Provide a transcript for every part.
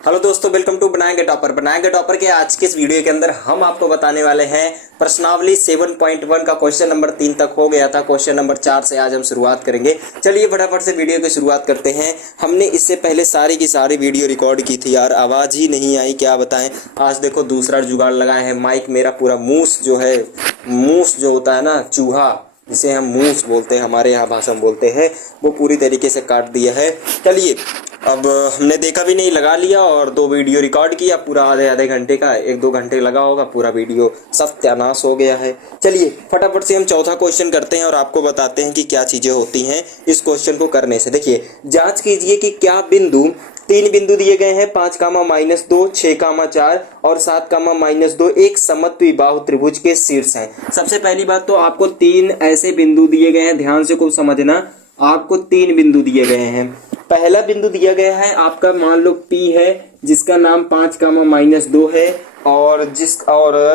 Hello दोस्तों, welcome to बनाएंगे topper के आज के इस वीडियो के अंदर हम आपको बताने वाले हैं प्रश्नावली 7.1 का क्वेश्चन नंबर 3 तक हो गया था। क्वेश्चन नंबर 4 से आज हम शुरुआत करेंगे। चलिए फटाफट से वीडियो की शुरुआत करते हैं। हमने इससे पहले सारी की सारी वीडियो रिकॉर्ड की थी यार, आवाज़ ही नहीं आई, क्या बताएं। आज देखो दूसरा जुगाड़ लगाए हैं। माइक मेरा पूरा मूस जो है, मूस जो होता है ना, चूहा जिसे हम मूस बोलते हैं, हमारे यहाँ भाषा में बोलते हैं, वो पूरी तरीके से काट दिया है। चलिए अब हमने देखा भी नहीं, लगा लिया और 2 वीडियो रिकॉर्ड किया, पूरा आधे घंटे का, 1-2 घंटे लगा होगा, पूरा वीडियो सत्यानाश हो गया है। चलिए फटाफट से हम चौथा क्वेश्चन करते हैं और आपको बताते हैं कि क्या चीज़ें होती हैं इस क्वेश्चन को करने से। देखिए, जांच कीजिए कि क्या बिंदु 3 बिंदु दिए गए हैं, 5,-2, 6,4 और 7,-2 एक समद्विबाहु त्रिभुज के शीर्ष हैं। सबसे पहली बात तो आपको 3 ऐसे बिंदु दिए गए हैं, ध्यान से को समझना। आपको 3 बिंदु दिए गए हैं। पहला बिंदु दिया गया है आपका, मान लो P है, जिसका नाम 5,-2 है, और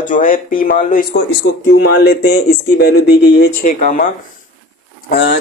जो है P मान लो, इसको Q मान लेते हैं। इसकी वैल्यू दी गई है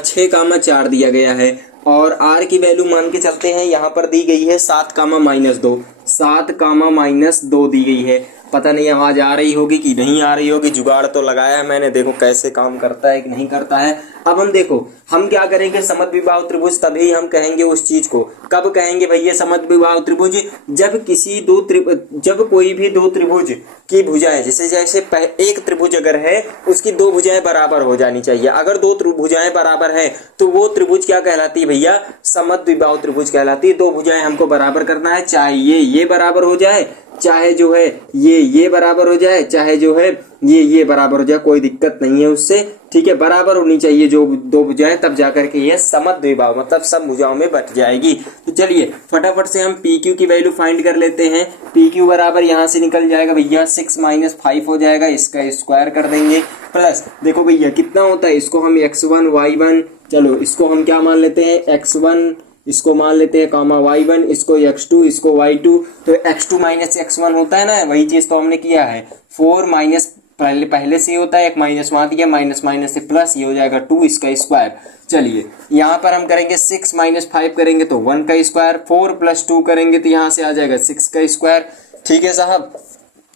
6,4 दिया गया है, और R की वैल्यू मान के चलते हैं, यहाँ पर दी गई है 7,-2 दी गई है। पता नहीं आवाज आ रही होगी कि नहीं आ रही होगी, जुगाड़ तो लगाया है मैंने, देखो कैसे काम करता है कि नहीं करता है। अब हम देखो, हम क्या करेंगे, समद्विबाहु त्रिभुज तभी हम कहेंगे उस चीज को। कब कहेंगे भैया समद्विबाहु त्रिभुज? जब कोई भी 2 त्रिभुज की भुजाएं, जैसे एक त्रिभुज अगर है, उसकी 2 भुजाएं बराबर हो जानी चाहिए। अगर 2 भुजाएं बराबर है तो वो त्रिभुज क्या कहलाती है भैया? समद्विबाहु त्रिभुज कहलाती है। 2 भुजाएं हमको बराबर करना है, चाहे ये बराबर हो जाए, चाहे जो है ये बराबर हो जाए, चाहे जो है ये बराबर हो जाए, कोई दिक्कत नहीं है उससे। ठीक है, बराबर होनी चाहिए जो 2 भुजाएं, तब जाकर के ये समद्विबाहु मतलब सब भुजाओं में बट जाएगी। तो चलिए फटाफट से हम PQ की वैल्यू फाइंड कर लेते हैं। PQ बराबर यहाँ से निकल जाएगा भैया 6 - 5 हो जाएगा, इसका स्क्वायर कर देंगे, प्लस देखो भैया कितना होता है, इसको हम x1 y1, चलो इसको हम क्या मान लेते हैं, x1 इसको मान लेते हैं, कामा y1, इसको x2, इसको y2। तो x2 - x1 होता है ना, वही चीज तो हमने किया है। 4 माइनस पहले से ही होता है, एक माइनस वहां दिया, माइनस से प्लस, ये हो जाएगा 2, इसका स्क्वायर। चलिए यहाँ पर हम करेंगे 6 - 5 करेंगे तो 1 का स्क्वायर, 4 + 2 करेंगे तो यहाँ से आ जाएगा 6 का स्क्वायर। ठीक है साहब,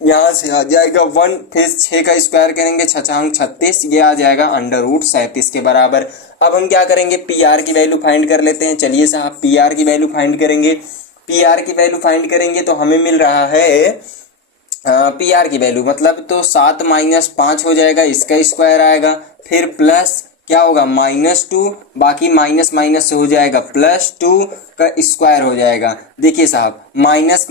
यहाँ से आ जाएगा 1, फिर 6 का स्क्वायर करेंगे, 6 × 36, ये आ जाएगा √37 के बराबर। अब हम क्या करेंगे, PR की वैल्यू फाइंड कर लेते हैं। चलिए साहब PR की वैल्यू फाइंड करेंगे। PR की वैल्यू फाइंड करेंगे तो हमें मिल रहा है PR की वैल्यू मतलब तो 7 - 5 हो जाएगा, इसका स्क्वायर आएगा, फिर प्लस क्या होगा -2, बाकी माइनस से हो जाएगा +2 का स्क्वायर हो जाएगा। देखिए साहब, माइनस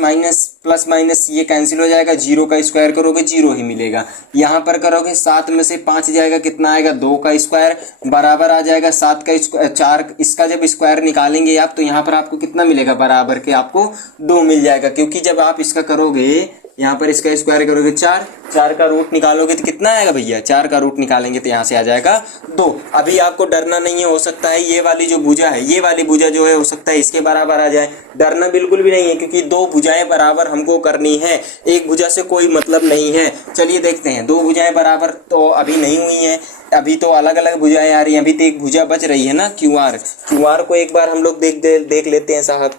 प्लस माइनस ये कैंसिल हो जाएगा, 0 का स्क्वायर करोगे 0 ही मिलेगा। यहाँ पर करोगे 7 में से 5 जाएगा, कितना आएगा, 2 का स्क्वायर, बराबर आ जाएगा 7 का 4, इसका जब स्क्वायर निकालेंगे आप तो यहाँ पर आपको कितना मिलेगा, बराबर के आपको 2 मिल जाएगा, क्योंकि जब आप इसका करोगे, यहाँ पर इसका स्क्वायर करोगे 4 का रूट निकालोगे तो कितना आएगा भैया, 4 का रूट निकालेंगे तो यहाँ से आ जाएगा 2। अभी आपको डरना नहीं है, हो सकता है ये वाली जो भुजा है, ये वाली भुजा जो है, हो सकता है इसके बराबर आ जाए। डरना बिल्कुल भी नहीं है, क्योंकि 2 भुजाएं बराबर हमको करनी है, एक भुजा से कोई मतलब नहीं है। चलिए देखते हैं, 2 भुजाएं बराबर तो अभी नहीं हुई हैं, अभी तो अलग अलग भुजाएं आ रही हैं, अभी तो एक भुजा बच रही है ना, QR को एक बार हम लोग देख लेते हैं साहब।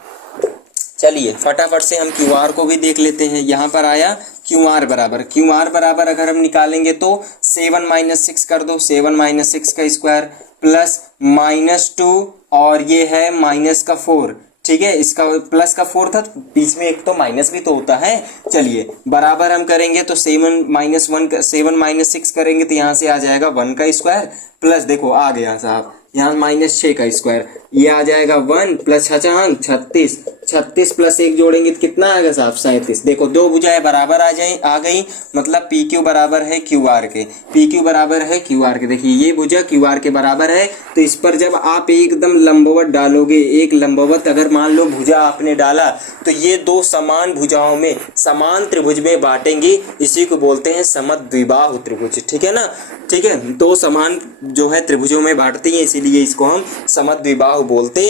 चलिए फटाफट से हम QR को भी देख लेते हैं। यहाँ पर आया QR बराबर अगर हम निकालेंगे तो 7 - 6 कर दो, 7 - 6 का स्क्वायर प्लस -2, और ये है माइनस का 4। ठीक है, इसका प्लस का 4 था, बीच में एक तो माइनस भी तो होता है। चलिए बराबर हम करेंगे तो 7 - 6 करेंगे तो यहाँ से आ जाएगा 1 का स्क्वायर, प्लस देखो आ गया साहब, यहाँ -6 का स्क्वायर, ये आ जाएगा 1 + 36, 36 + 1 जोड़ेंगे तो कितना आएगा साहब, 37। देखो 2 भुजाएं बराबर आ गई, मतलब PQ बराबर है QR के, PQ बराबर है QR के। देखिए ये भुजा QR के बराबर है, तो इस पर जब आप एकदम लंबवत डालोगे, एक लंबवत अगर मान लो भुजा आपने डाला, तो ये 2 समान भुजाओं में, समान त्रिभुज में बांटेंगी, इसी को बोलते हैं समद्विबाहु त्रिभुज। ठीक है ना, ठीक है, 2 समान जो है त्रिभुजों में बांटती है, इसीलिए इसको हम समद्विबाहु बोलते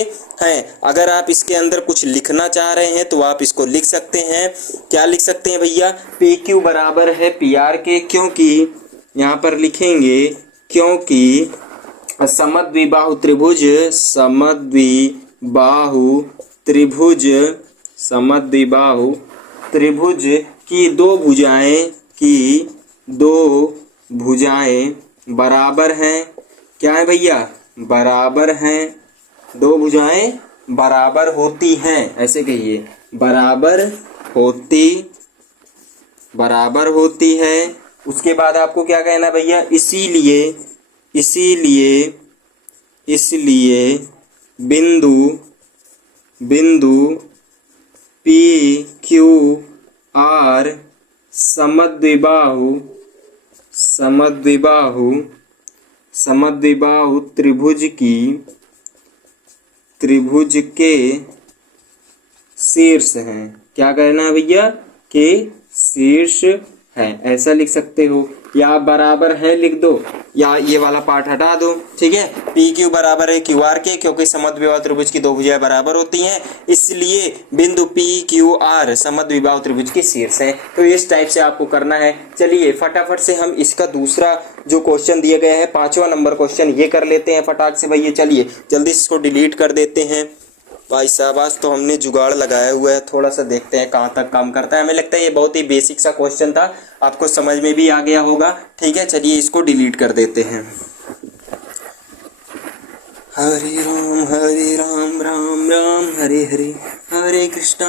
हैं। अगर आप इसके अंदर कुछ लिखना चाह रहे हैं तो आप इसको लिख सकते हैं। क्या लिख सकते हैं भैया, PQ बराबर है PR के, क्योंकि यहाँ पर लिखेंगे, क्योंकि समद्विबाहु त्रिभुज समद्विबाहु त्रिभुज की दो भुजाएं बराबर हैं। क्या है भैया? बराबर हैं। दो भुजाएं बराबर होती हैं, ऐसे कहिए, बराबर होती है। उसके बाद आपको क्या कहना भैया? इसलिए बिंदु पी क्यू आर समद्विबाहु त्रिभुज के शीर्ष हैं। क्या कहना है भैया? के शीर्ष है, ऐसा लिख सकते हो, या आप बराबर है लिख दो, या ये वाला पार्ट हटा दो। ठीक है, पी क्यू बराबर है क्यू आर के, क्योंकि समद्विबाहु त्रिभुज की दो भुजाएं बराबर होती हैं, इसलिए बिंदु पी क्यू आर समद्विबाहु त्रिभुज के शीर्ष है। तो इस टाइप से आपको करना है। चलिए फटाफट से हम इसका दूसरा जो क्वेश्चन दिया गया है 5वां नंबर क्वेश्चन ये कर लेते हैं फटाक से भैया। चलिए जल्दी से इसको डिलीट कर देते हैं। भाई साहब आज तो हमने जुगाड़ लगाया हुआ है, थोड़ा सा देखते हैं कहाँ तक काम करता है। हमें लगता है ये बहुत ही बेसिक सा क्वेश्चन था, आपको समझ में भी आ गया होगा। ठीक है, चलिए इसको डिलीट कर देते हैं। हरे राम राम राम हरे हरे, हरे कृष्णा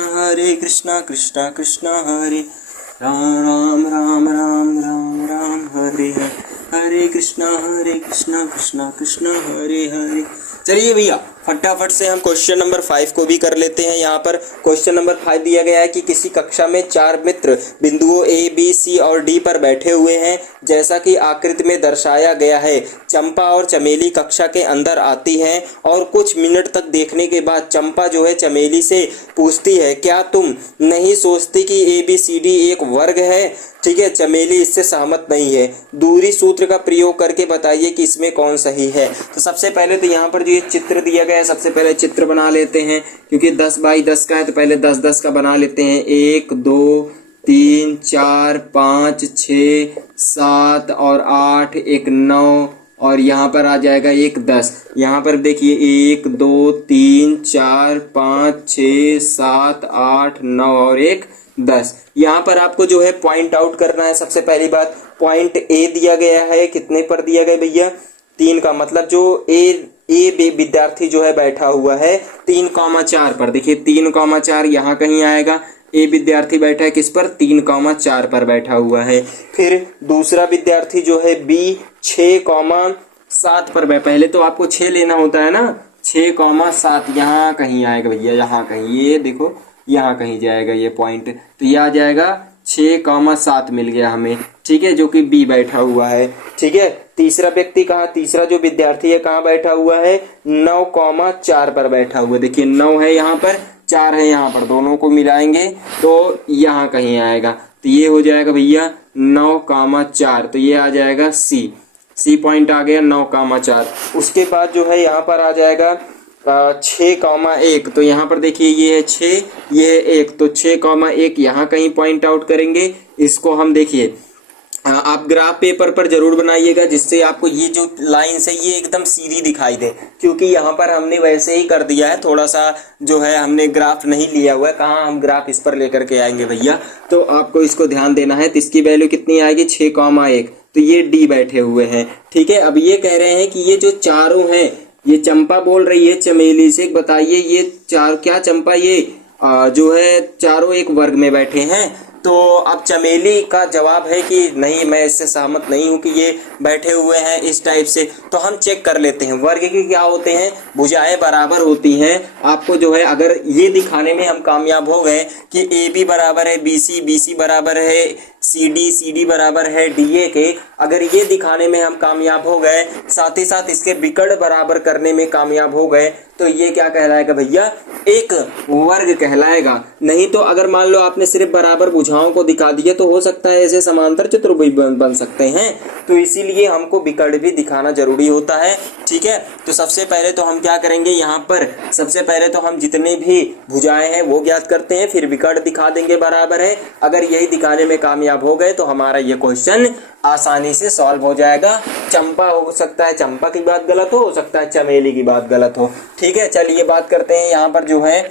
कृष्णा कृष्णा हरे राम राम राम राम राम हरे हरे, हरे कृष्णा कृष्णा कृष्णा हरे हरे। चलिए भैया फटाफट से हम क्वेश्चन नंबर 5 को भी कर लेते हैं। यहाँ पर क्वेश्चन नंबर 5 दिया गया है कि किसी कक्षा में 4 मित्र बिंदुओं ए बी सी और डी पर बैठे हुए हैं, जैसा कि आकृति में दर्शाया गया है। चंपा और चमेली कक्षा के अंदर आती हैं और कुछ मिनट तक देखने के बाद चंपा जो है चमेली से पूछती है, क्या तुम नहीं सोचती कि ए बी सी डी एक वर्ग है? ठीक है, चमेली इससे सहमत नहीं है। दूरी सूत्र का प्रयोग करके बताइए कि इसमें कौन सही है। तो सबसे पहले तो यहाँ पर जो ये चित्र दिया गया है, सबसे पहले चित्र बना लेते हैं, क्योंकि 10 बाई 10 का है तो पहले 10-10 का बना लेते हैं। 1 2 3 4 5 6 7 और 8, एक 9 और यहाँ पर आ जाएगा एक 10। यहाँ पर देखिए 1 2 3 4 5 6 7 8 9 और एक 10। यहाँ पर आपको जो है पॉइंट आउट करना है। सबसे पहली बात, पॉइंट ए दिया गया है, कितने पर दिया गया भैया? 3 का, मतलब जो ए विद्यार्थी जो है बैठा हुआ है 3,4 पर। देखिए 3,4 यहाँ कहीं आएगा। ए विद्यार्थी बैठा है किस पर? 3,4 पर बैठा हुआ है। फिर दूसरा विद्यार्थी जो है बी 6,7 पर पहले तो आपको 6 लेना होता है ना, 6,7 यहाँ कहीं आएगा भैया, यहाँ कहीं, ये देखो यहाँ कहीं जाएगा ये पॉइंट, तो ये आ जाएगा 6,7 मिल गया हमें। ठीक है, जो कि बी बैठा हुआ है। ठीक है, तीसरा व्यक्ति कहाँ, तीसरा जो विद्यार्थी है कहाँ बैठा हुआ है? 9,4 पर बैठा हुआ है। देखिए 9 है यहाँ पर, 4 है यहाँ पर, दोनों को मिलाएंगे तो यहाँ कहीं आएगा, तो ये हो जाएगा भैया 9,4, तो ये आ जाएगा सी पॉइंट आ गया 9,4। उसके बाद जो है यहाँ पर आ जाएगा 6,1, तो यहाँ पर देखिए ये है 6, ये है 1, तो 6,1 यहाँ कहीं पॉइंट आउट करेंगे। इसको हम देखिए आप ग्राफ पेपर पर जरूर बनाइएगा, जिससे आपको ये जो लाइंस है ये एकदम सीधी दिखाई दे, क्योंकि यहाँ पर हमने वैसे ही कर दिया है, थोड़ा सा जो है हमने ग्राफ नहीं लिया हुआ है। कहाँ हम ग्राफ इस पर लेकर के आएंगे भैया, तो आपको इसको ध्यान देना है। तो इसकी वैल्यू कितनी आएगी? 6,1, तो ये डी बैठे हुए हैं। ठीक है, अब ये कह रहे हैं कि ये जो चारों हैं, ये चंपा बोल रही है चमेली से, बताइए ये चार, क्या चंपा ये जो है चारों एक वर्ग में बैठे हैं? तो अब चमेली का जवाब है कि नहीं, मैं इससे सहमत नहीं हूं कि ये बैठे हुए हैं इस टाइप से। तो हम चेक कर लेते हैं, वर्ग की क्या होते हैं? भुजाएं बराबर होती हैं। आपको जो है अगर ये दिखाने में हम कामयाब हो गए कि ए बी बराबर है बी सी बराबर है सी डी बराबर है डी ए के, अगर ये दिखाने में हम कामयाब हो गए, साथ ही साथ इसके विकर्ण बराबर करने में कामयाब हो गए, तो ये क्या कहलाएगा भैया? एक वर्ग कहलाएगा। नहीं तो अगर मान लो आपने सिर्फ बराबर भुजाओं को दिखा दिया, तो हो सकता है ऐसे समांतर चतुर्भुज बन सकते हैं, तो इसीलिए हमको विकर्ण भी दिखाना जरूरी होता है। ठीक है, तो सबसे पहले तो हम क्या करेंगे, यहाँ पर सबसे पहले तो हम जितने भी भुजाएं हैं वो ज्ञात करते हैं, फिर विकर्ण दिखा देंगे बराबर है। अगर यही दिखाने में कामयाब हो गए तो हमारा ये क्वेश्चन आसानी से सॉल्व हो जाएगा। चंपा हो सकता है चंपा की बात गलत हो सकता है चमेली की बात गलत हो। ठीक है, चलिए बात करते हैं यहाँ पर जो है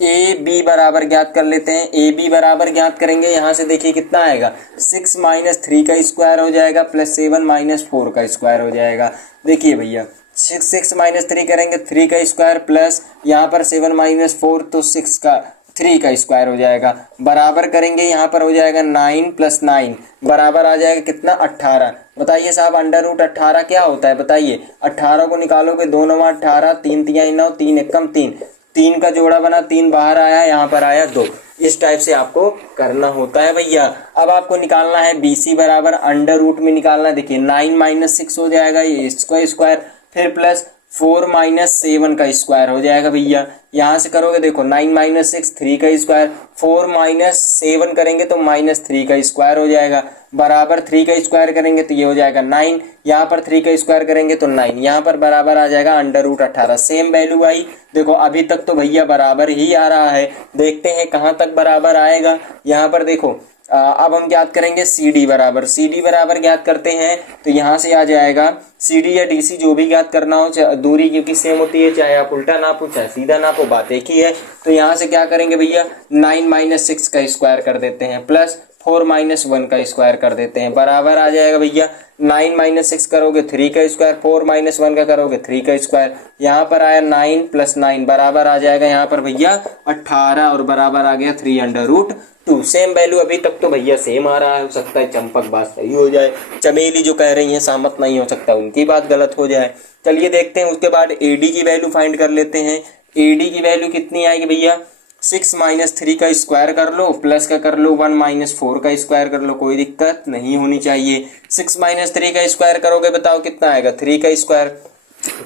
ए बी बराबर ज्ञात कर लेते हैं। ए बी बराबर ज्ञात करेंगे, यहाँ से देखिए कितना आएगा 6 माइनस 3 का स्क्वायर हो जाएगा प्लस 7 माइनस 4 का स्क्वायर हो जाएगा। देखिए भैया 6 माइनस 3 करेंगे 3 का स्क्वायर प्लस यहाँ पर 7 माइनस 4 तो 6 का 3 का स्क्वायर हो जाएगा, बराबर करेंगे यहाँ पर हो जाएगा 9 प्लस 9 बराबर आ जाएगा कितना 18। बताइए साहब अंडर रूट 18 क्या होता है बताइए। 18 को निकालोगे 2 9 18, 3 3 9, 3 1 3, 3 का जोड़ा बना 3 बाहर आया, यहाँ पर आया 2। इस टाइप से आपको करना होता है भैया। अब आपको निकालना है BC बराबर अंडर रूट में निकालना है। देखिए 9 माइनस 6 हो जाएगा ये इसका स्क्वायर, फिर प्लस 4 माइनस 7 का स्क्वायर हो जाएगा भैया। यहाँ से करोगे देखो 9 माइनस 6 3 का स्क्वायर, 4 माइनस 7 करेंगे तो माइनस 3 का स्क्वायर हो जाएगा, बराबर 3 का स्क्वायर करेंगे तो ये हो जाएगा 9, यहाँ पर 3 का स्क्वायर करेंगे तो 9, यहाँ पर बराबर आ जाएगा अंडर रूट 18। सेम वैल्यू आई। देखो अभी तक तो भैया बराबर ही आ रहा है, देखते हैं कहाँ तक बराबर आएगा। यहाँ पर देखो अब हम ज्ञात करेंगे CD बराबर ज्ञात करते हैं तो यहाँ से आ जाएगा CD या DC जो भी ज्ञात करना हो, दूरी क्योंकि सेम होती है, चाहे आप उल्टा नापो चाहे सीधा नापो बात एक ही है। तो यहाँ से क्या करेंगे भैया 9 माइनस 6 का स्क्वायर कर देते हैं प्लस 4 माइनस 1 का स्क्वायर कर देते हैं, बराबर आ जाएगा भैया 9 माइनस 6 करोगे 3 का स्क्वायर, 4 माइनस 1 का करोगे 3 का स्क्वायर, यहाँ पर आया 9 प्लस 9 बराबर आ जाएगा यहाँ पर भैया 18 और बराबर आ गया 3 अंडर रूट 2। सेम वैल्यू अभी तक तो भैया सेम आ रहा है, हो सकता है चंपक बात सही हो जाए, चमेली जो कह रही है सहमत नहीं हो सकता उनकी बात गलत हो जाए। चलिए देखते हैं उसके बाद AD की वैल्यू फाइंड कर लेते हैं। AD की वैल्यू कितनी आएगी भैया 6 माइनस 3 का स्क्वायर कर लो प्लस का कर लो 1 माइनस 4 का स्क्वायर कर लो, कोई दिक्कत नहीं होनी चाहिए। 6 माइनस 3 का स्क्वायर करोगे बताओ कितना आएगा 3 का स्क्वायर,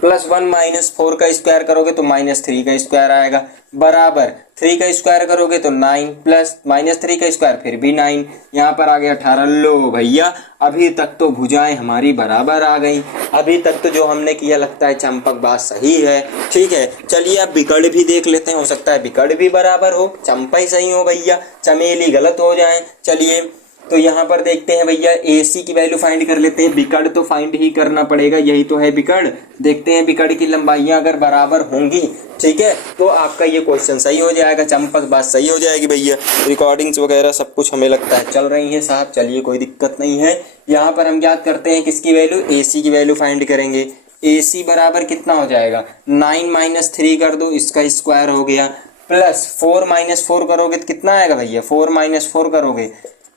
प्लस 1 माइनस 4 का स्क्वायर करोगे तो माइनस 3 का स्क्वायर आएगा, बराबर 3 का स्क्वायर करोगे तो 9 प्लस माइनस 3 का स्क्वायर फिर भी 9, यहाँ पर आ गया 18। लो भैया अभी तक तो भुजाएं हमारी बराबर आ गई, अभी तक तो जो हमने किया लगता है चंपक बात सही है। ठीक है चलिए अब बिकड़ भी देख लेते हैं, हो सकता है बिकड़ भी बराबर हो चंपा ही सही हो भैया, चमेली गलत हो जाए। चलिए तो यहाँ पर देखते हैं भैया AC की वैल्यू फाइंड कर लेते हैं, बिकड़ तो फाइंड ही करना पड़ेगा, यही तो है बिकड़। देखते हैं बिकड़ की लंबाइयां अगर बराबर होंगी ठीक है तो आपका ये क्वेश्चन सही हो जाएगा, चंपक बात सही हो जाएगी भैया। रिकॉर्डिंग्स वगैरह सब कुछ हमें लगता है चल रही है साहब, चलिए कोई दिक्कत नहीं है। यहाँ पर हम ज्ञात करते हैं किसकी वैल्यू AC की वैल्यू फाइंड करेंगे। AC बराबर कितना हो जाएगा 9 माइनस 3 कर दो इसका स्क्वायर हो गया, प्लस 4 माइनस 4 करोगे तो कितना आएगा भैया 4 माइनस 4 करोगे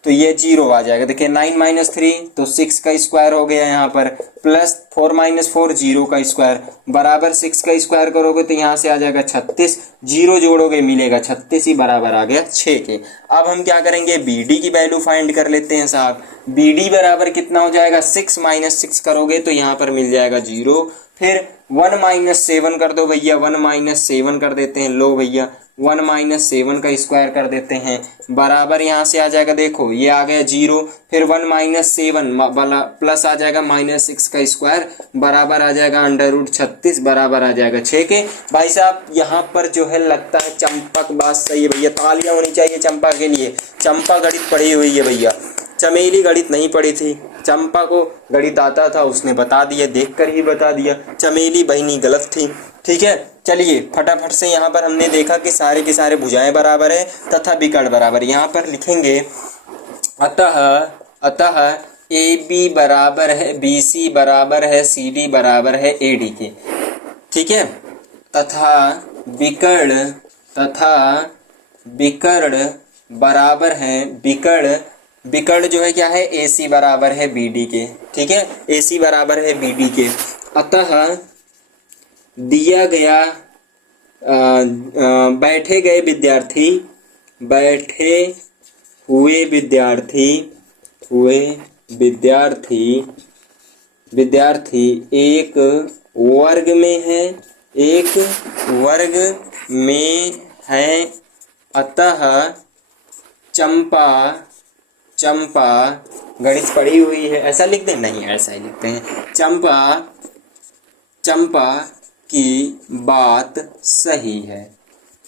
तो ये 0 आ जाएगा। देखिए 9 माइनस 3 तो 6 का स्क्वायर हो गया यहाँ पर, प्लस 4 माइनस 4 0 का स्क्वायर, बराबर 6 का स्क्वायर करोगे तो यहाँ से आ जाएगा 36, 0 जोड़ोगे मिलेगा 36 ही बराबर आ गया 6 के। अब हम क्या करेंगे BD की वैल्यू फाइंड कर लेते हैं साहब। BD बराबर कितना हो जाएगा 6 माइनस 6 करोगे तो यहाँ पर मिल जाएगा 0, फिर 1 माइनस 7 कर दो भैया, 1 माइनस 7 कर देते हैं। लो भैया 1 माइनस 7 का स्क्वायर कर देते हैं, बराबर यहाँ से आ जाएगा देखो ये आ गया 0, फिर 1 माइनस 7 प्लस आ जाएगा माइनस 6 का स्क्वायर, बराबर आ जाएगा अंडर रूट 36, बराबर आ जाएगा 6 के। भाई साहब यहाँ पर जो है लगता है चंपक बात सही है भैया, तालियां होनी चाहिए चंपा के लिए। चंपा गणित पढ़ी हुई है भैया, चमेली गणित नहीं पढ़ी थी, चंपा को गणित आता था उसने बता दिया, देखकर ही बता दिया, चमेली बहनी गलत थी। ठीक है चलिए फटाफट से यहाँ पर हमने देखा कि सारे के सारे भुजाएं बराबर है तथा बिकड़ बराबर। यहाँ पर लिखेंगे अतः AB बराबर है BC बराबर है CD बराबर है AD के। ठीक है तथा बिकड़ बराबर है, बिकड़ जो है क्या है AC बराबर है BD के। ठीक है AC बराबर है BD के। अतः दिया गया बैठे हुए विद्यार्थी एक वर्ग में है, अतः चंपा गणित पढ़ी हुई है, ऐसा लिख दें, नहीं ऐसा ही लिखते हैं, चंपा की बात सही है।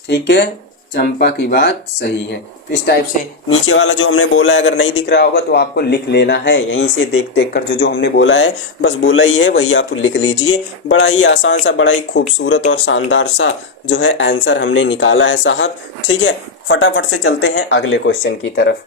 ठीक है चंपा की बात सही है। तो इस टाइप से नीचे वाला जो हमने बोला है अगर नहीं दिख रहा होगा तो आपको लिख लेना है, यहीं से देख देख कर जो हमने बोला है बस बोला ही है वही आप लिख लीजिए। बड़ा ही आसान सा, बड़ा ही खूबसूरत और शानदार सा जो है आंसर हमने निकाला है साहब। ठीक है, फटाफट से चलते हैं अगले क्वेश्चन की तरफ।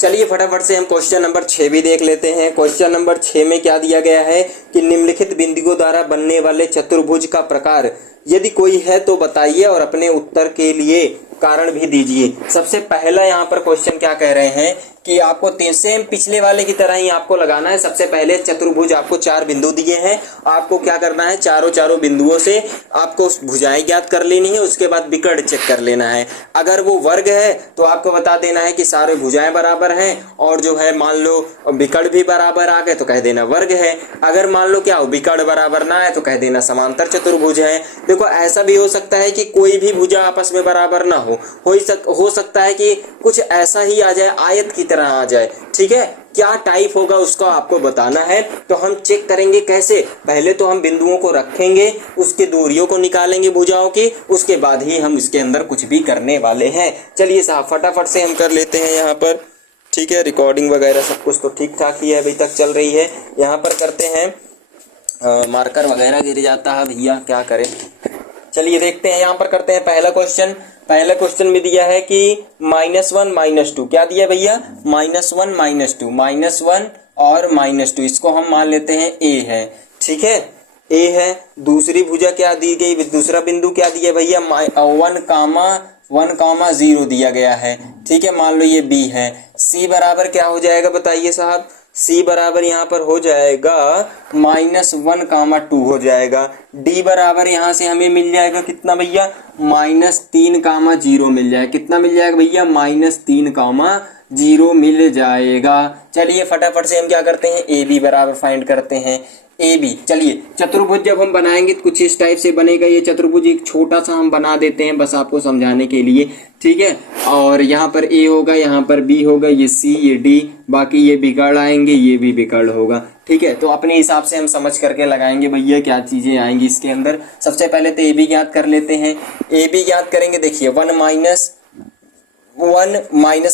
चलिए फटाफट से हम क्वेश्चन नंबर 6 भी देख लेते हैं। क्वेश्चन नंबर 6 में क्या दिया गया है कि निम्नलिखित बिंदुओं द्वारा बनने वाले चतुर्भुज का प्रकार यदि कोई है तो बताइए और अपने उत्तर के लिए कारण भी दीजिए। सबसे पहला यहाँ पर क्वेश्चन क्या कह रहे हैं कि आपको सेम पिछले वाले की तरह ही आपको लगाना है। सबसे पहले चतुर्भुज आपको 4 बिंदु दिए हैं, आपको क्या करना है चारों बिंदुओं से आपको भुजाएं ज्ञात कर लेनी है, उसके बाद विकर्ण चेक कर लेना है। अगर वो वर्ग है तो आपको बता देना है कि सारे भुजाएं बराबर हैं, और जो है मान लो विकर्ण भी बराबर आ गए तो कह देना वर्ग है। अगर मान लो क्या हो विकर्ण बराबर ना है तो कह देना समांतर चतुर्भुज है। देखो ऐसा भी हो सकता है कि कोई भी भुजा आपस में बराबर ना हो सकता है कि कुछ ऐसा ही आ जाए, आयत की तरह आ जाए। ठीक है, क्या टाइप होगा उसका आपको बताना है। तो हम चेक करेंगे कैसे, पहले तो हम बिंदुओं को रखेंगे, उसके दूरियों को निकालेंगे भुजाओं की, उसके बाद ही हम इसके अंदर कुछ भी करने वाले हैं। चलिए साहब फटाफट से हम कर लेते हैं यहाँ पर। ठीक है, रिकॉर्डिंग वगैरह सब कुछ तो ठीक ठाक ही है, अभी तक चल रही है। यहाँ पर करते हैं, मार्कर वगैरह गिर जाता है भैया, क्या करें। चलिए देखते हैं, यहाँ पर करते हैं पहला क्वेश्चन। पहला क्वेश्चन में दिया है कि -1 -2, क्या दिया भैया -1 -2, -1 और -2, इसको हम मान लेते हैं a है। ठीक है, a है। दूसरी भुजा क्या दी गई, दूसरा बिंदु क्या दिया भैया 1,0 दिया गया है। ठीक है, मान लो ये b है। c बराबर क्या हो जाएगा बताइए साहब, c बराबर यहाँ पर हो जाएगा -1,2 हो जाएगा। d बराबर यहाँ से हमें मिल जाएगा कितना भैया -3,0 मिल जाएगा। कितना मिल जाएगा भैया -3,0 मिल जाएगा। चलिए फटाफट से हम क्या करते हैं ए बी बराबर फाइंड करते हैं। ए बी, चलिए चतुर्भुज जब हम बनाएंगे तो कुछ इस टाइप से बनेगा। ये चतुर्भुज एक छोटा सा हम बना देते हैं बस आपको समझाने के लिए। ठीक है, और यहाँ पर ए होगा, यहाँ पर बी होगा, ये सी, ये डी, बाकी ये विकर्ण आएंगे, ये भी विकर्ण होगा। ठीक है, तो अपने हिसाब से हम समझ करके लगाएंगे भैया क्या चीजें आएंगी इसके अंदर। सबसे पहले तो ए बी ज्ञात कर लेते हैं। ए बी ज्ञात करेंगे, देखिए 1 माइनस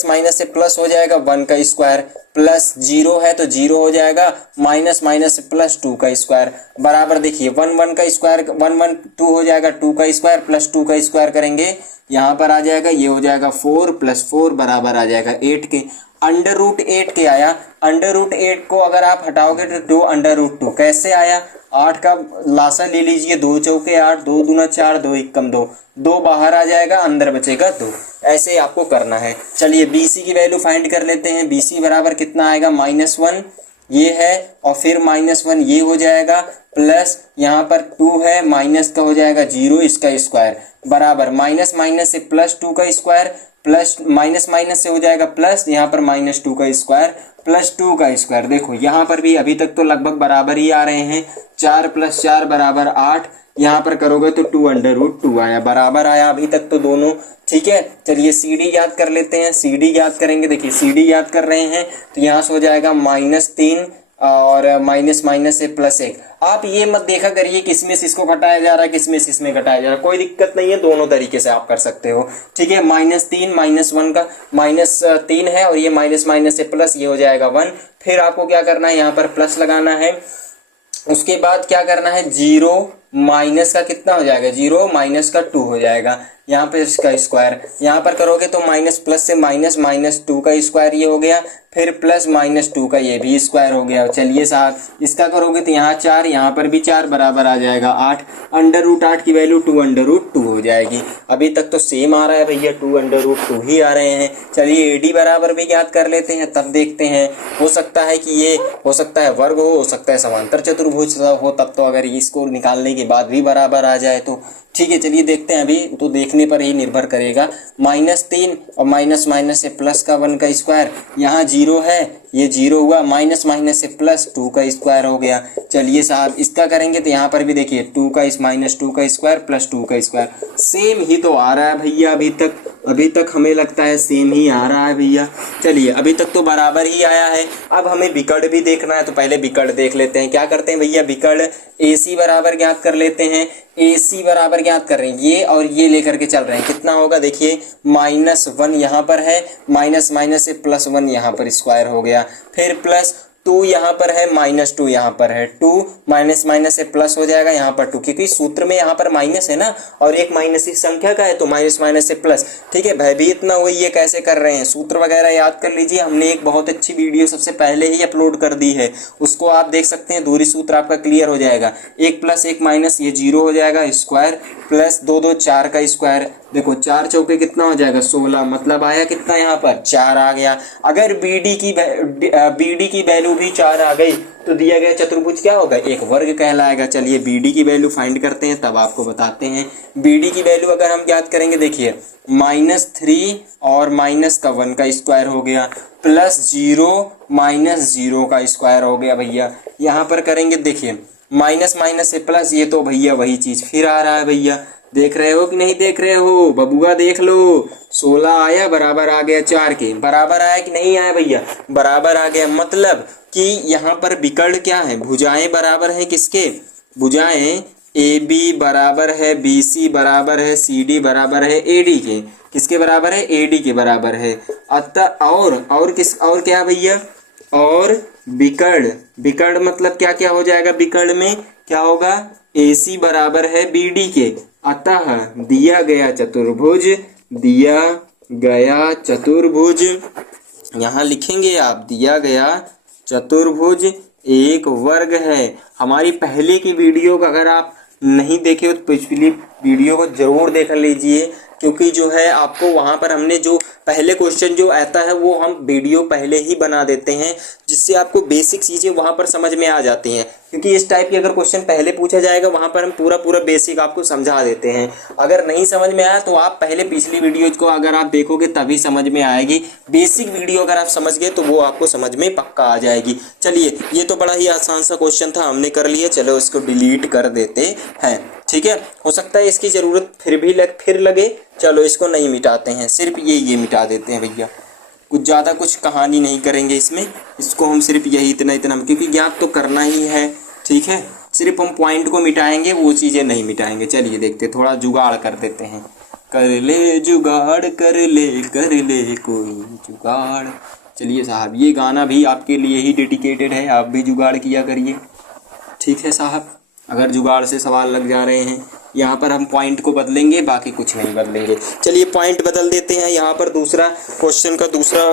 माइनस से प्लस हो जाएगा 1 का स्क्वायर, प्लस 0 है तो 0 हो जाएगा, माइनस माइनस से प्लस 2 का स्क्वायर, बराबर देखिए 1 का स्क्वायर 1 2 हो जाएगा, 2 का स्क्वायर प्लस 2 का स्क्वायर करेंगे, यहाँ पर आ जाएगा, ये हो जाएगा 4 + 4 बराबर आ जाएगा 8 के। √8 के आया, √8 को अगर आप हटाओगे तो 2 √2 कैसे आया, 8 का लासा ले लीजिए, 2 चौके 8, 2 दूना 4, 2 एकम 2, 2 बाहर आ जाएगा, अंदर बचेगा 2। ऐसे आपको करना है। चलिए BC की वैल्यू फाइंड कर लेते हैं। BC बराबर कितना आएगा -1 ये है, और फिर -1 ये हो जाएगा, प्लस यहाँ पर 2 है, माइनस का हो जाएगा 0 इसका स्क्वायर, बराबर माइनस माइनस से प्लस 2 का स्क्वायर, प्लस माइनस माइनस से हो जाएगा प्लस, यहाँ पर -2 का स्क्वायर प्लस 2 का स्क्वायर। देखो यहाँ पर भी अभी तक तो लगभग बराबर ही आ रहे हैं, 4 + 4 बराबर 8, यहाँ पर करोगे तो 2 आया, बराबर आया अभी तक तो दोनों। ठीक है, चलिए CD याद कर लेते हैं। CD याद करेंगे, देखिए CD याद कर रहे हैं तो यहाँ से हो जाएगा -3 और माइनस माइनस से प्लस 1। आप ये मत देखा करिए किसमें से इसको घटाया जा रहा है किसमें से इसमें घटाया जा रहा है, कोई दिक्कत नहीं है, दोनों तरीके से आप कर सकते हो। ठीक है, -3 -1 का -3 है और ये माइनस माइनस से प्लस, ये हो जाएगा 1। फिर आपको क्या करना है, यहाँ पर प्लस लगाना है। उसके बाद क्या करना है, 0 माइनस का कितना हो जाएगा, 0 माइनस का 2 हो जाएगा। यहाँ पे इसका स्क्वायर यहाँ पर करोगे तो माइनस प्लस से माइनस, -2 का स्क्वायर ये हो गया, फिर प्लस -2 का ये भी स्क्वायर हो गया। चलिए साहब, इसका करोगे तो यहाँ 4, यहाँ पर भी 4, बराबर आ जाएगा 8। √8 की वैल्यू 2√2 हो जाएगी। अभी तक तो सेम आ रहा है भैया, 2√2 ही आ रहे हैं। चलिए AD बराबर भी ज्ञात कर लेते हैं, तब देखते हैं। हो सकता है कि ये हो सकता है वर्ग हो सकता है समांतर चतुर्भुज हो, तब तो अगर इसको निकालने के बाद भी बराबर आ जाए तो ठीक है। चलिए देखते हैं, अभी तो देखने पर ही निर्भर करेगा। -3 और माइनस माइनस से प्लस का 1 का स्क्वायर, यहाँ 0 है, ये 0 हुआ, माइनस माइनस से प्लस 2 का स्क्वायर हो गया। चलिए साहब, इसका करेंगे तो यहाँ पर भी देखिए 2 का -2 का स्क्वायर प्लस 2 का स्क्वायर, सेम ही तो आ रहा है भैया। अभी तक हमें लगता है सेम ही आ रहा है भैया। चलिए, अभी तक तो बराबर ही आया है। अब हमें विकर्ण भी देखना है, तो पहले विकर्ण देख लेते हैं। क्या करते हैं भैया, विकर्ण AC बराबर ज्ञात कर लेते हैं। AC बराबर ज्ञात कर रहे हैं, ये और ये लेकर के चल रहे हैं। कितना होगा देखिए, -1 यहाँ पर है, माइनस माइनस से +1 यहाँ पर स्क्वायर हो गया, फिर प्लस 2 यहाँ पर है, -2 यहाँ पर है, 2 माइनस माइनस से प्लस हो जाएगा यहाँ पर 2, क्योंकि सूत्र में यहाँ पर माइनस है ना, और एक माइनस की संख्या का है तो माइनस माइनस से प्लस। ठीक है, भयभीत ना हुई, ये कैसे कर रहे हैं, सूत्र वगैरह याद कर लीजिए। हमने एक बहुत अच्छी वीडियो सबसे पहले ही अपलोड कर दी है, उसको आप देख सकते हैं। दूरी सूत्र आपका क्लियर हो जाएगा। 1 + 1 माइनस, ये 0 हो जाएगा, स्क्वायर प्लस 2 2 4 का स्क्वायर। देखो 4 चौके कितना हो जाएगा, 16, मतलब आया कितना, यहाँ पर 4 आ गया। अगर BD की वैल्यू भी 4 आ गई तो दिया गया चतुर्भुज क्या होगा, एक वर्ग कहलाएगा। चलिए BD की वैल्यू फाइंड करते हैं, तब आपको बताते हैं। BD की वैल्यू अगर हम ज्ञात करेंगे, देखिए -3 और माइनस का 1 का स्क्वायर हो गया, प्लस 0 -0 का स्क्वायर हो गया भैया। यहाँ पर करेंगे, देखिए माइनस माइनस से प्लस, ये तो भैया वही चीज फिर आ रहा है भैया। देख रहे हो कि नहीं देख रहे हो, बबुआ देख लो। 16 आया, बराबर आ गया 4 के। बराबर आया कि नहीं आया भैया, बराबर आ गया। मतलब कि यहाँ पर विकर्ण क्या है, भुजाएं बराबर हैं किसके, भुजाएं AB बराबर है, BC बराबर है, CD बराबर है AD के। किसके बराबर है, AD के बराबर है। अतः और क्या भैया, और विकर्ण मतलब क्या क्या हो जाएगा, विकर्ण में क्या होगा, AC बराबर है BD के। अतः दिया गया चतुर्भुज, यहाँ लिखेंगे आप, दिया गया चतुर्भुज एक वर्ग है। हमारी पहले की वीडियो को अगर आप नहीं देखे हो तो पिछली वीडियो को जरूर देख लीजिए, क्योंकि जो है आपको वहां पर हमने जो पहले क्वेश्चन जो आता है वो हम वीडियो पहले ही बना देते हैं, जिससे आपको बेसिक चीज़ें वहां पर समझ में आ जाती हैं। क्योंकि इस टाइप की अगर क्वेश्चन पहले पूछा जाएगा, वहां पर हम पूरा बेसिक आपको समझा देते हैं। अगर नहीं समझ में आया तो आप पहले पिछली वीडियो को अगर आप देखोगे तभी समझ में आएगी। बेसिक वीडियो अगर आप समझ गए तो वो आपको समझ में पक्का आ जाएगी। चलिए, ये तो बड़ा ही आसान सा क्वेश्चन था, हमने कर लिया। चलो इसको डिलीट कर देते हैं। ठीक है, हो सकता है इसकी जरूरत फिर लगे। चलो इसको नहीं मिटाते हैं, सिर्फ ये मिटा देते हैं भैया। कुछ ज़्यादा कुछ कहानी नहीं करेंगे इसमें, इसको हम सिर्फ यही इतना क्योंकि ज्ञात तो करना ही है। ठीक है, सिर्फ हम पॉइंट को मिटाएंगे, वो चीज़ें नहीं मिटाएंगे। चलिए देखते, थोड़ा जुगाड़ कर देते हैं। कर ले जुगाड़, कर ले कोई जुगाड़। चलिए साहब, ये गाना भी आपके लिए ही डेडिकेटेड है, आप भी जुगाड़ किया करिए। ठीक है साहब, अगर जुगाड़ से सवाल लग जा रहे हैं। यहाँ पर हम पॉइंट को बदलेंगे, बाकी कुछ नहीं बदलेंगे। चलिए पॉइंट बदल देते हैं। यहाँ पर दूसरा क्वेश्चन का दूसरा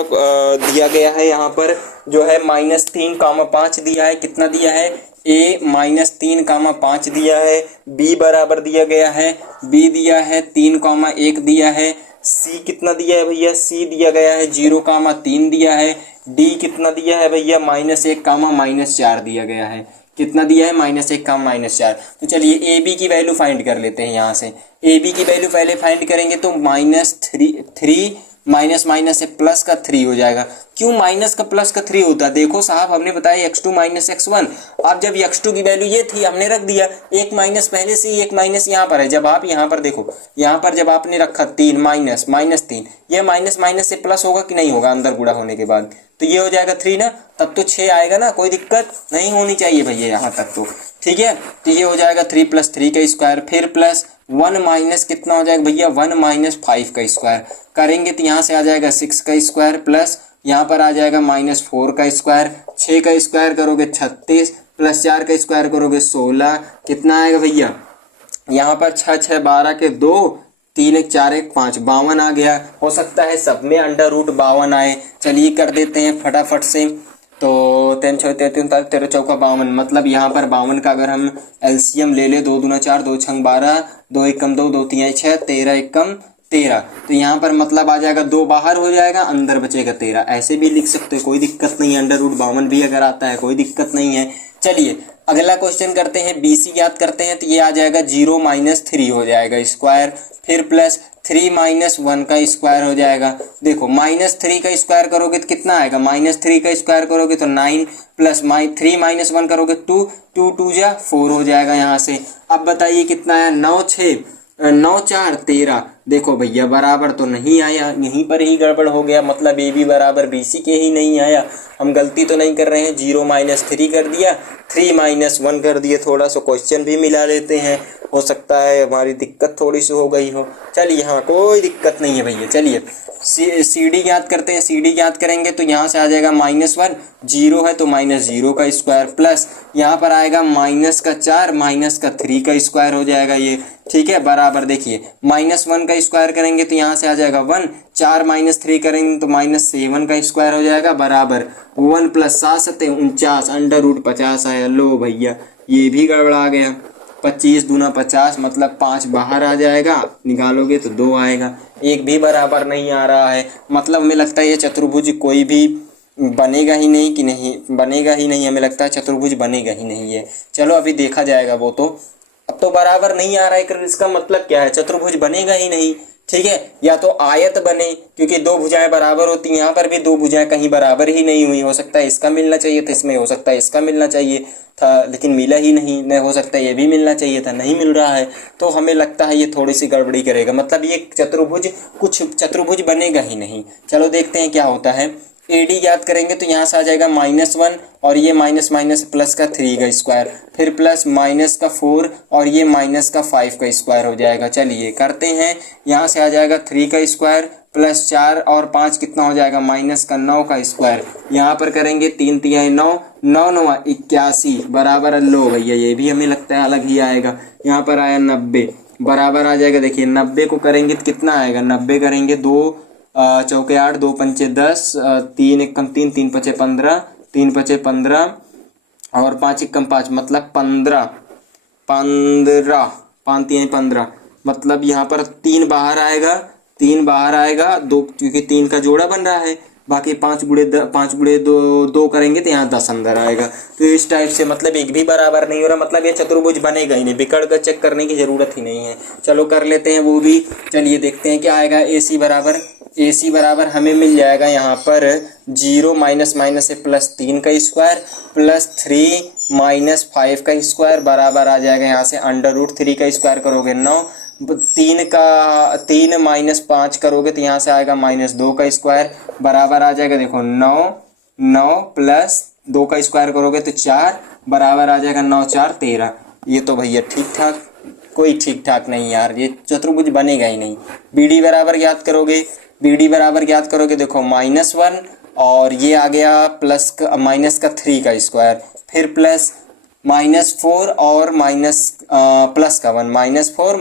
दिया गया है, यहाँ पर जो है -3,5 दिया है। कितना दिया है, A -3,5 दिया है। B बराबर दिया गया है, B दिया है 3,1 दिया है। C कितना दिया है भैया, C दिया गया है 0,3 दिया है। D कितना दिया है भैया, -1,-4 दिया गया है। कितना दिया है, -1,-4। तो चलिए AB की वैल्यू फाइंड कर लेते हैं। यहाँ से AB की वैल्यू पहले फाइंड करेंगे तो -3 माइनस माइनस से प्लस का 3 हो जाएगा। क्यों माइनस का प्लस का 3 होता है? देखो साहब हमने बताया x2 माइनस x1। अब जब x2 की वैल्यू ये थी हमने रख दिया, एक माइनस पहले से ही एक माइनस यहाँ पर है। जब आप यहाँ पर देखो, यहाँ पर जब आपने रखा 3 माइनस माइनस 3, ये माइनस माइनस से प्लस होगा कि नहीं होगा अंदर गुणा होने के बाद? तो ये हो जाएगा 3 ना, तब तो 6 आएगा ना, कोई दिक्कत नहीं होनी चाहिए भैया यहाँ तक तो। ठीक है, तो ये हो जाएगा 3 + 3 का स्क्वायर, फिर प्लस 1 माइनस कितना हो जाएगा भैया? 1 माइनस 5 का स्क्वायर करेंगे तो यहाँ से आ जाएगा 6 का स्क्वायर, प्लस यहाँ पर आ जाएगा -4 का स्क्वायर, 6 का स्क्वायर करोगे 36, प्लस 4 का स्क्वायर करोगे 16, कितना आएगा भैया? यहाँ पर 6 6 12 के 2, 3 1 4 1 5, 52 आ गया। हो सकता है सब में √52 आए। चलिए कर देते हैं फटाफट से। तो 3 6 13 13 चौका 52, मतलब यहाँ पर 52 का अगर हम एलसीएम ले ले, 2 दूना 4, 2 छंग 12, 2 1 कम 2, 2 3 6, 13 1 कम 13, तो यहाँ पर मतलब आ जाएगा 2 बाहर हो जाएगा, अंदर बचेगा 13। ऐसे भी लिख सकते हो, कोई दिक्कत नहीं है। √52 भी अगर आता है कोई दिक्कत नहीं है। चलिए अगला क्वेश्चन करते हैं, BC याद करते हैं। तो ये आ जाएगा 0 - 3 हो जाएगा स्क्वायर, फिर प्लस 3 - 1 का स्क्वायर हो जाएगा। देखो -3 का स्क्वायर करोगे तो कितना आएगा? -3 का स्क्वायर करोगे तो 9, प्लस 3 - 1 करोगे 2, 2 2 जा 4 हो जाएगा यहाँ से। अब बताइए कितना आया? 9 4 13। देखो भैया बराबर तो नहीं आया, यहीं पर ही गड़बड़ हो गया, मतलब AB बराबर BC के ही नहीं आया। हम गलती तो नहीं कर रहे हैं, 0 - 3 कर दिया, 3 - 1 कर दिए, थोड़ा सा क्वेश्चन भी मिला लेते हैं, हो सकता है हमारी दिक्कत थोड़ी सी हो गई हो। चलिए हाँ कोई दिक्कत नहीं है भैया। चलिए CD याद करते हैं। CD याद करेंगे तो यहाँ से आ जाएगा -1, 0 है तो -0 का स्क्वायर, प्लस यहाँ पर आएगा -4 -3 का स्क्वायर हो जाएगा ये। ठीक है, बराबर देखिए -1 का स्क्वायर करेंगे तो यहाँ से आ जाएगा 1, 4 - 3 करेंगे तो -7 का स्क्वायर हो जाएगा, बराबर 1 + 7 7 49, √50 आया। लो भैया ये भी गड़बड़ा गया, 25 दूना 50, मतलब 5 बाहर आ जाएगा, निकालोगे तो 2 आएगा, एक भी बराबर नहीं आ रहा है। मतलब हमें लगता है ये चतुर्भुज कोई भी बनेगा ही नहीं, कि नहीं बनेगा ही नहीं, हमें लगता है चतुर्भुज बनेगा ही नहीं है। चलो अभी देखा जाएगा वो तो। अब तो बराबर नहीं आ रहा है, इसका मतलब क्या है? चतुर्भुज बनेगा ही नहीं। ठीक है, या तो आयत बने, क्योंकि 2 भुजाएं बराबर होती हैं, यहाँ पर भी 2 भुजाएं कहीं बराबर ही नहीं हुई। हो सकता है इसका मिलना चाहिए था इसमें, हो सकता है इसका मिलना चाहिए था लेकिन मिला ही नहीं, न हो सकता है ये भी मिलना चाहिए था, नहीं मिल रहा है। तो हमें लगता है ये थोड़ी सी गड़बड़ी करेगा, मतलब ये कुछ चतुर्भुज बनेगा ही नहीं। चलो देखते हैं क्या होता है। AD याद करेंगे तो यहाँ से आ जाएगा -1, और ये माइनस माइनस प्लस का 3 का स्क्वायर, फिर प्लस माइनस का 4, और ये माइनस का 5 का स्क्वायर हो जाएगा। चलिए करते हैं, यहाँ से आ जाएगा 3 का स्क्वायर, प्लस 4 और 5 कितना हो जाएगा? माइनस का 9 का स्क्वायर। यहाँ पर करेंगे 3 तिहाई 9, 9 9 81, बराबर लो भैया ये भी हमें लगता है अलग ही आएगा। यहाँ पर आया 90, बराबर आ जाएगा। देखिए 90 को करेंगे तो कितना आएगा? 90 करेंगे 2 चौके 8, 2 पंचे 10, 3 1 कम 3, 3 5 15, 3 5 15, और 5 1 कम 5, मतलब 15, 15 5 3 15, मतलब यहाँ पर 3 बाहर आएगा, 3 बाहर आएगा, 2 क्योंकि 3 का जोड़ा बन रहा है, बाकी 5 गुणे 2 करेंगे तो यहाँ 10 अंदर आएगा। तो इस टाइप से मतलब एक भी बराबर नहीं हो रहा, मतलब ये चतुर्भुज बनेगा ही नहीं, बिकड़ कर चेक करने की जरूरत ही नहीं है। चलो कर लेते हैं वो भी। चलिए देखते हैं क्या आएगा। AC बराबर हमें मिल जाएगा यहाँ पर 0 माइनस माइनस से प्लस 3 का स्क्वायर, प्लस 3 माइनस 5 का स्क्वायर, बराबर आ जाएगा यहाँ से √3 का स्क्वायर करोगे 9, 3 माइनस 5 करोगे तो यहाँ से आएगा -2 का स्क्वायर, बराबर आ जाएगा। देखो 9 प्लस 2 का स्क्वायर करोगे तो 4, बराबर आ जाएगा 9 4 13। ये तो भैया ठीक ठाक, कोई ठीक ठाक नहीं यार, ये चतुर्भुज बनेगा ही नहीं। BD बराबर याद करोगे, देखो -1, और ये आ गया माइनस का 3 का स्क्वायर, फिर प्लस -4 और प्लस का 1, -4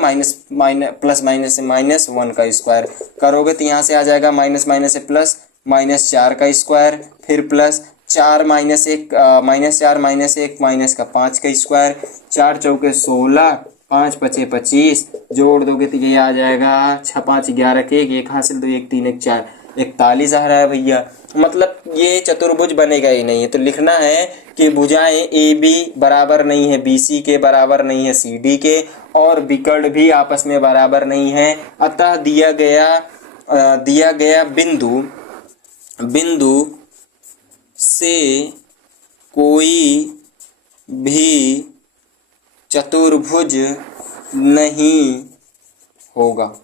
प्लस माइनस से -1 का स्क्वायर करोगे तो यहाँ से आ जाएगा माइनस से प्लस -4 का स्क्वायर, फिर प्लस 4 -1 माइनस का 5 का स्क्वायर, 4 चौके 16, 5 5 25, जोड़ दोगे तो ये आ जाएगा 6 5 11 के 1 हासिल, 2 1 3 1 4, 41 आ रहा है भैया। मतलब ये चतुर्भुज बनेगा ही नहीं है। तो लिखना है कि भुजाएं AB बराबर नहीं है BC के, बराबर नहीं है CD के, और विकर्ण भी आपस में बराबर नहीं है। अतः दिया गया दिया गया बिंदु से कोई भी चतुर्भुज नहीं होगा,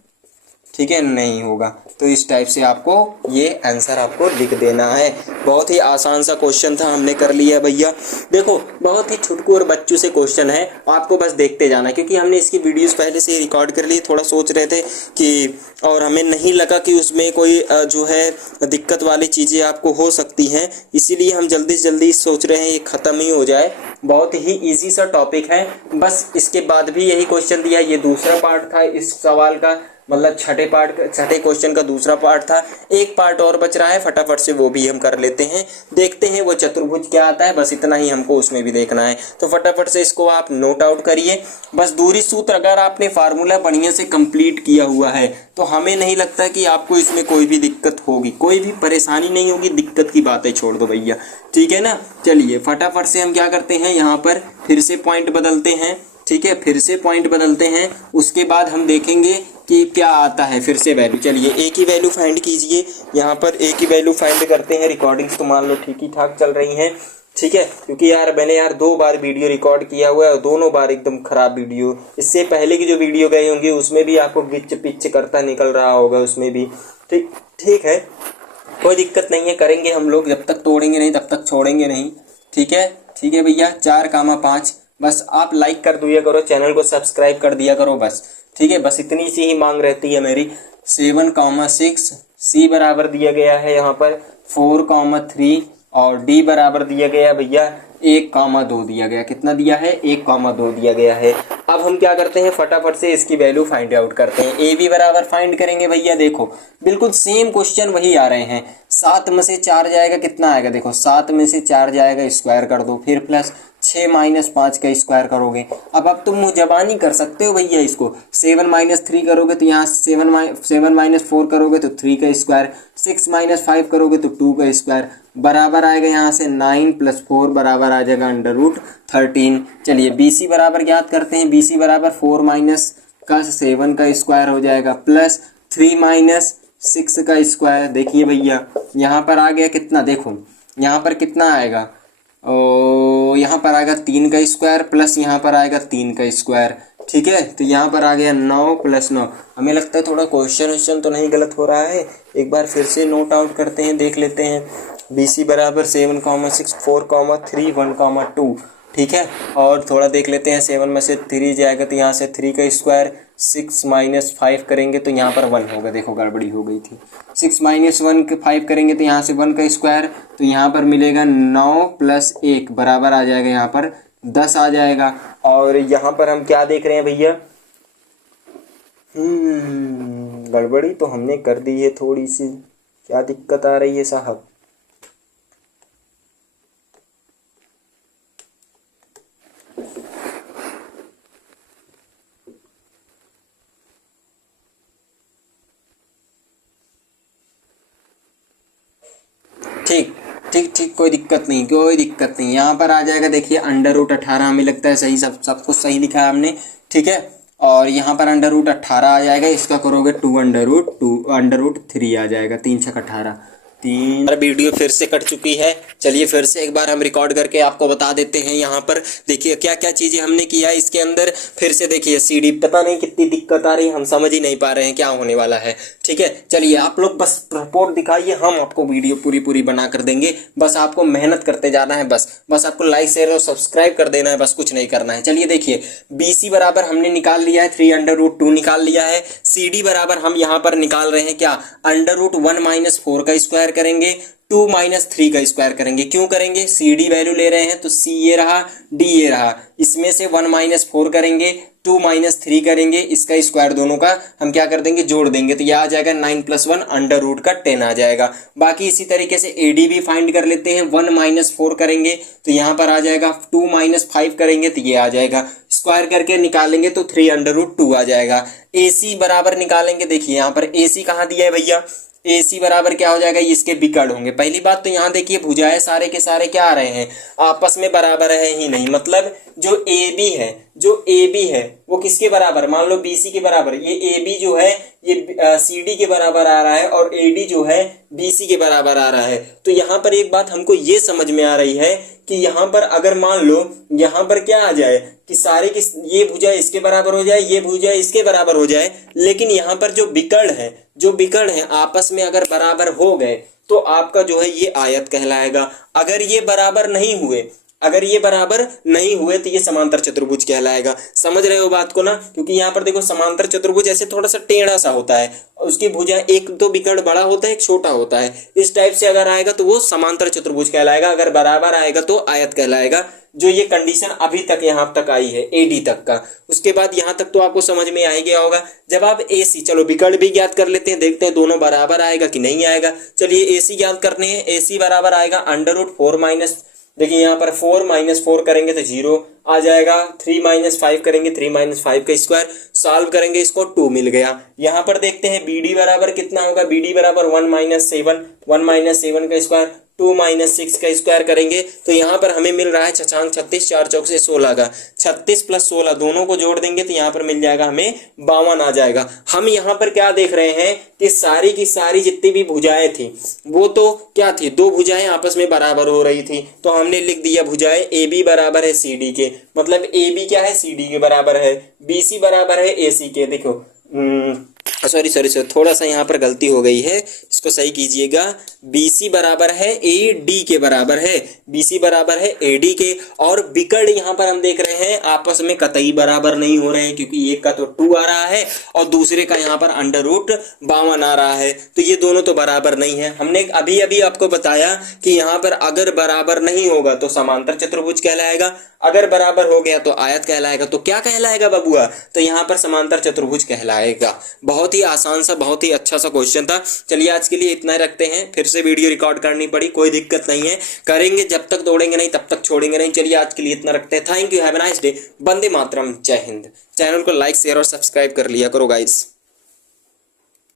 ठीक है, नहीं होगा। तो इस टाइप से आपको ये आंसर आपको लिख देना है। बहुत ही आसान सा क्वेश्चन था, हमने कर लिया भैया। देखो बहुत ही छुटकू और बच्चों से क्वेश्चन है, आपको बस देखते जाना, क्योंकि हमने इसकी वीडियोस पहले से रिकॉर्ड कर ली। थोड़ा सोच रहे थे कि, और हमें नहीं लगा कि उसमें कोई जो है दिक्कत वाली चीज़ें आपको हो सकती हैं, इसीलिए हम जल्दी से जल्दी सोच रहे हैं ये ख़त्म ही हो जाए। बहुत ही ईजी सा टॉपिक है, बस इसके बाद भी यही क्वेश्चन दिया है। ये दूसरा पार्ट था इस सवाल का, मतलब छठे क्वेश्चन का दूसरा पार्ट था। एक पार्ट और बच रहा है, फटाफट से वो भी हम कर लेते हैं, देखते हैं वो चतुर्भुज क्या आता है। बस इतना ही हमको उसमें भी देखना है, तो फटाफट से इसको आप नोट आउट करिए। बस दूरी सूत्र अगर आपने फार्मूला बढ़िया से कंप्लीट किया हुआ है तो हमें नहीं लगता कि आपको इसमें कोई भी दिक्कत होगी, कोई भी परेशानी नहीं होगी। दिक्कत की बातें छोड़ दो भैया, ठीक है ना। चलिए फटाफट से हम क्या करते हैं, यहाँ पर फिर से पॉइंट बदलते हैं, ठीक है, फिर से पॉइंट बदलते हैं। उसके बाद हम देखेंगे कि क्या आता है फिर से वैल्यू। चलिए ए की वैल्यू फाइंड कीजिए, यहाँ पर ए की वैल्यू फाइंड करते हैं। रिकॉर्डिंग्स तो मान लो ठीक ही ठाक चल रही हैं, ठीक है, क्योंकि यार मैंने 2 बार वीडियो रिकॉर्ड किया हुआ है और दोनों बार एकदम खराब वीडियो। इससे पहले की जो वीडियो गई होंगी उसमें भी आपको गिच पिच करता निकल रहा होगा, उसमें भी ठीक है, कोई दिक्कत नहीं है, करेंगे हम लोग। जब तक तोड़ेंगे नहीं तब तक छोड़ेंगे नहीं, ठीक है भैया। 4,5 बस आप लाइक कर दिया करो, चैनल को सब्सक्राइब कर दिया करो बस, ठीक है, बस इतनी सी ही मांग रहती है मेरी। 7,6 सी बराबर दिया गया है यहाँ पर 4,3 और डी बराबर दिया गया भैया 1,2 दिया गया। कितना दिया है, 1,2 दिया गया है। अब हम क्या करते हैं, फटाफट से इसकी वैल्यू फाइंड आउट करते हैं। ए बी बराबर फाइंड करेंगे भैया, देखो बिल्कुल सेम क्वेश्चन वही आ रहे हैं। 7 में से 4 जाएगा, कितना आएगा, देखो 7 में से 4 जाएगा, स्क्वायर कर दो, फिर प्लस 6 - 5 का स्क्वायर करोगे। अब तुम मुजबानी कर सकते हो भैया इसको। 7 - 3 करोगे तो यहाँ 7 - 4 करोगे तो 3 का स्क्वायर, 6 - 5 करोगे तो 2 का स्क्वायर, बराबर आएगा यहाँ से 9 + 4 बराबर आ जाएगा √13। चलिए BC बराबर ज्ञात करते हैं। BC बराबर 4 - 7 का स्क्वायर हो जाएगा प्लस 3 - 6 का स्क्वायर। देखिए भैया यहाँ पर आ गया कितना, देखो यहाँ पर कितना आएगा, यहाँ पर आएगा 3 का स्क्वायर प्लस यहाँ पर आएगा 3 का स्क्वायर, ठीक है। तो यहाँ पर आ गया 9 + 9। हमें लगता है थोड़ा क्वेश्चन तो नहीं गलत हो रहा है, एक बार फिर से नोट आउट करते हैं, देख लेते हैं। BC बराबर 7,6 4,3 1,2, ठीक है। और थोड़ा देख लेते हैं, 7 में से 3 जाएगा तो यहाँ से 3 का स्क्वायर, 6 - 5 करेंगे तो यहाँ पर 1 होगा, देखो गड़बड़ी हो गई थी। 6 - 1 के 5 करेंगे तो यहाँ से 1 का स्क्वायर, तो यहाँ पर मिलेगा 9 + 1 बराबर आ जाएगा यहाँ पर 10 आ जाएगा। और यहाँ पर हम क्या देख रहे हैं भैया, गड़बड़ी तो हमने कर दी है थोड़ी सी, क्या दिक्कत आ रही है साहब। ठीक, कोई दिक्कत नहीं, यहाँ पर आ जाएगा। देखिए √18, हमें लगता है सही, सब कुछ सही लिखा है हमने, ठीक है। और यहाँ पर √18 आ जाएगा, इसका करोगे 2√3 आ जाएगा, 3 × 6 = 18। वीडियो फिर से कट चुकी है। चलिए फिर से एक बार हम रिकॉर्ड करके आपको बता देते हैं। यहाँ पर देखिए क्या क्या चीजें हमने किया है इसके अंदर। फिर से देखिए CD, पता नहीं कितनी दिक्कत आ रही है, हम समझ ही नहीं पा रहे हैं क्या होने वाला है, ठीक है। चलिए आप लोग बस रिपोर्ट दिखाइए, हम आपको वीडियो पूरी बना कर देंगे। बस आपको मेहनत करते जाना है, बस आपको लाइक शेयर और सब्सक्राइब कर देना है, बस कुछ नहीं करना है। चलिए देखिए BC बराबर हमने निकाल लिया है, 3√2 निकाल लिया है। CD बराबर हम यहाँ पर निकाल रहे हैं क्या, √1 - 4 का स्क्वायर करेंगे, 2 - 3 का स्क्वायर करेंगे। क्यों करेंगे, CD वैल्यू ले रहे हैं तो C ये रहा, D ये रहा, इसमें से 1 - 4 करेंगे, 2 - 3 करेंगे, इसका स्क्वायर दोनों का हम क्या कर देंगे, जोड़ देंगे, तो यह आ जाएगा 9 + 1 √10 आ जाएगा। बाकी इसी तरीके से AD भी फाइंड कर लेते हैं। 1 - 4 करेंगे तो यहाँ पर आ जाएगा, 2 - 5 करेंगे तो ये आ जाएगा, स्क्वायर करके निकालेंगे तो 3√2 आ जाएगा। AC बराबर निकालेंगे, देखिए यहाँ पर AC कहाँ दिया है भैया, AC बराबर क्या हो जाएगा, इसके विकर्ण होंगे। पहली बात तो यहाँ देखिए भुजाएं सारे के सारे क्या आ रहे हैं, आपस में बराबर है ही नहीं, मतलब जो AB है जो ए बी है वो किसके बराबर, मान लो बी सी के बराबर, ये ए बी जो है ये सी डी के बराबर आ रहा है और ए डी जो है बी सी के बराबर आ रहा है। तो यहाँ पर एक बात हमको ये समझ में आ रही है कि यहाँ पर अगर मान लो यहाँ पर क्या आ जाए कि सारे की ये भुजा इसके बराबर हो जाए, ये भुजा इसके बराबर हो जाए, लेकिन यहाँ पर जो विकर्ण है आपस में अगर बराबर हो गए तो आपका जो है ये आयत कहलाएगा। अगर ये बराबर नहीं हुए तो ये समांतर चतुर्भुज कहलाएगा। समझ रहे हो बात को ना, क्योंकि यहाँ पर देखो समांतर चतुर्भुज ऐसे थोड़ा सा टेढ़ा सा होता है, उसकी भुजा एक तो विकर्ण बड़ा होता है एक छोटा होता है, इस टाइप से अगर आएगा तो वो समांतर चतुर्भुज कहलाएगा, अगर बराबर आएगा तो आयत कहलाएगा। जो ये कंडीशन अभी तक यहाँ तक आई है एडी तक का, उसके बाद यहाँ तक तो आपको समझ में आ ही गया होगा। जब आप एसी, चलो विकर्ण भी ज्ञात कर लेते हैं, देखते हैं दोनों बराबर आएगा कि नहीं आएगा। चलिए एसी ज्ञात करने हैं, एसी बराबर आएगा √4 माइनस, देखिए यहाँ पर 4 - 4 करेंगे तो 0 आ जाएगा, 3 - 5 करेंगे 3 - 5 का स्क्वायर, सॉल्व करेंगे इसको 2 मिल गया। यहाँ पर देखते हैं बीडी बराबर कितना होगा, बीडी बराबर 1 - 7, 1 - 7 का स्क्वायर, 2 - 6 का स्क्वायर करेंगे तो यहाँ पर हमें मिल रहा है 6 × 36, 4 चौक से 16 का, 36 + 16 दोनों को जोड़ देंगे तो यहाँ पर मिल जाएगा हमें 52 आ जाएगा। हम यहाँ पर क्या देख रहे हैं कि सारी की सारी जितनी भी भुजाएं थी वो तो क्या थी, दो भुजाएं आपस में बराबर हो रही थी, तो हमने लिख दिया भुजाएं ए बी बराबर है सी डी के, मतलब ए बी क्या है सी डी के बराबर है, बी सी बराबर है ए सी के। देखो सॉरी थोड़ा सा यहाँ पर गलती हो गई है, इसको सही कीजिएगा। BC बराबर है AD के बराबर है, BC बराबर है AD के, और विकर्ण यहाँ पर हम देख रहे हैं आपस में कतई बराबर नहीं हो रहे हैं, क्योंकि एक का तो 2 आ रहा है और दूसरे का यहाँ पर √52 आ रहा है, तो ये दोनों तो बराबर नहीं है। हमने अभी अभी आपको बताया कि यहाँ पर अगर बराबर नहीं होगा तो समांतर चतुर्भुज कहलाएगा, अगर बराबर हो गया तो आयत कहलाएगा। तो क्या कहलाएगा बबुआ, तो यहाँ पर समांतर चतुर्भुज कहलाएगा। बहुत ही आसान सा, बहुत ही अच्छा सा क्वेश्चन था। चलिए आज के लिए इतना रखते हैं, फिर से वीडियो रिकॉर्ड करनी पड़ी, कोई दिक्कत नहीं है, करेंगे, जब तक दौड़ेंगे नहीं तब तक छोड़ेंगे नहीं। चलिए आज के लिए इतना रखते हैं, thank you, have a nice day, वंदे मातरम, जय हिंद। चैनल को लाइक शेयर और सब्सक्राइब कर लिया करो गाइस।